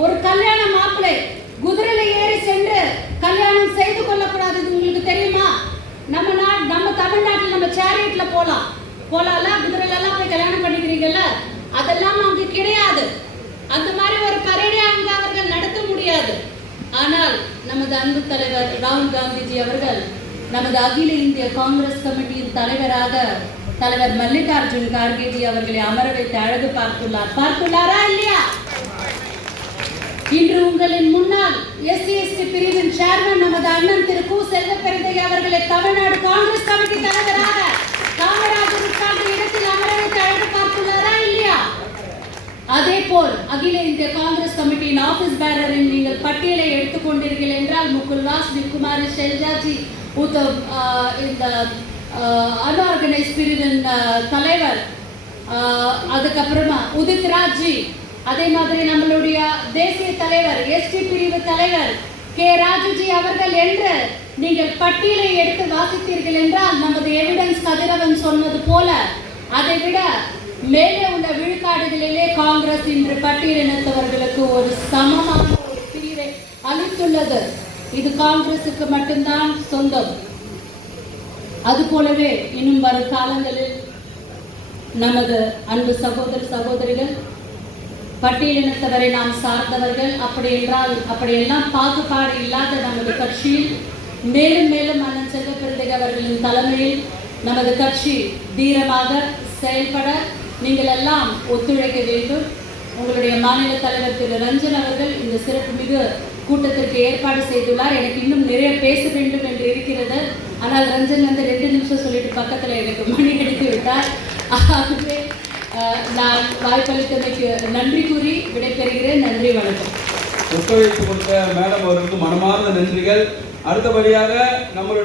ஒரு கல்யாண மாப்பிள்ளை குதிரையில ஏறி சென்று கல்யாணம் செய்து கொள்ளக்கூடாது உங்களுக்கு தெரியுமா? நம்ம நாட் நம்ம தமிழ்நாட்டில் நம்ம சேரியட்ல போகலாம் போலால குதிரையில எல்லாம் போய் கல்யாணம் பண்ணிக்கிறீங்கல்ல? அதெல்லாம் அங்கு கிடையாது. அந்த மாதிரி ஒரு பரேடே அங்கு அவர்கள் நடத்த முடியாது. ஆனால் நமது அன்பு தலைவர் ராகுல் காந்திஜி அவர்கள் நமது அகில இந்திய காங்கிரஸ் கமிட்டியின் தலைவராக தலைவர் மல்லிகார்ஜுன் கார்கேஜி அவர்களை அமர வைத்து அழகு பார்த்துள்ளார். பார்த்துள்ளாரா இல்லையா? இன்று உங்களின் முன்னால் எஸ்சி எஸ்டி பிரிவின் சேர்மன் நமது அண்ணன் திரு கு செல்வப்பெருந்தை அவர்களை தமிழ்நாடு காங்கிரஸ் கமிட்டி தலைவராக காமராஜர் உட்கார்ந்த இடத்தில் அமர வைத்து அழகு பார்த்துள்ளாரா இல்லையா? அதே போல் அகில இந்திய காங்கிரஸ் கமிட்டியின் ஆபீஸ் பேரரின் நீங்கள் பட்டியலை எடுத்துக்கொண்டீர்கள் என்றால் முகுல் ராஸ் நிக்குமாரி ஷெல்ஜாஜி உத்தவ் இந்த அன்ஆர்கனைஸ் பிரிவின் தலைவர் அதுக்கப்புறமா உதித் ராஜ்ஜி அதே மாதிரி நம்மளுடைய தேசிய தலைவர் எஸ்டி பிரிவு தலைவர் கே. ராஜுஜி அவர்கள் என்று நீங்கள் பட்டியலை எடுத்து வாசித்தீர்கள் என்றால் நமது எவிடன்ஸ் கதிரவன் சொன்னது போல அதை விட மேலே உள்ள விழுக்காடுகளிலே காங்கிரஸ் இன்று பட்டியலினத்தவர்களுக்கு ஒரு சமமான ஒரு பிரிவை அளித்துள்ளது. இது காங்கிரசுக்கு மட்டும்தான் சொந்தம். அது போலவே இன்னும் வரும் காலங்களில் நமது அன்பு சகோதர சகோதரிகள் பட்டியலினத்தவரை நாம் சார்ந்தவர்கள். அப்படி என்றால் அப்படியெல்லாம் பாகுபாடு இல்லாத நமது கட்சியில் மேலும் மேலும் அண்ணன் செல்வப்பிரந்தை அவர்களின் தலைமையில் நமது கட்சி தீரமாக செயல்பட நீங்கள் எல்லாம் ஒத்துழைக்க வேண்டும். உங்களுடைய மாநில தலைவர் திரு. ரஞ்சன் அவர்கள் இந்த சிறப்பு மிகு கூட்டத்திற்கு ஏற்பாடு செய்துள்ளார். எனக்கு இன்னும் நிறைய பேச வேண்டும் என்று இருக்கிறது. ஆனால் ரஞ்சன் வந்து ரெண்டு நிமிஷம் சொல்லிட்டு பக்கத்தில் எனக்கு மணி எடுத்து விட்டார். ஆகவே நான் வாய்ப்பளித்தமைக்கு நன்றி கூறி விடைபெறுகிறேன். நன்றி வணக்கம். ஒத்துழைப்பு கொடுத்த மேடம் அவர்களுக்கு மனமார்ந்த நன்றிகள். அடுத்தபடியாக நம்மளுடைய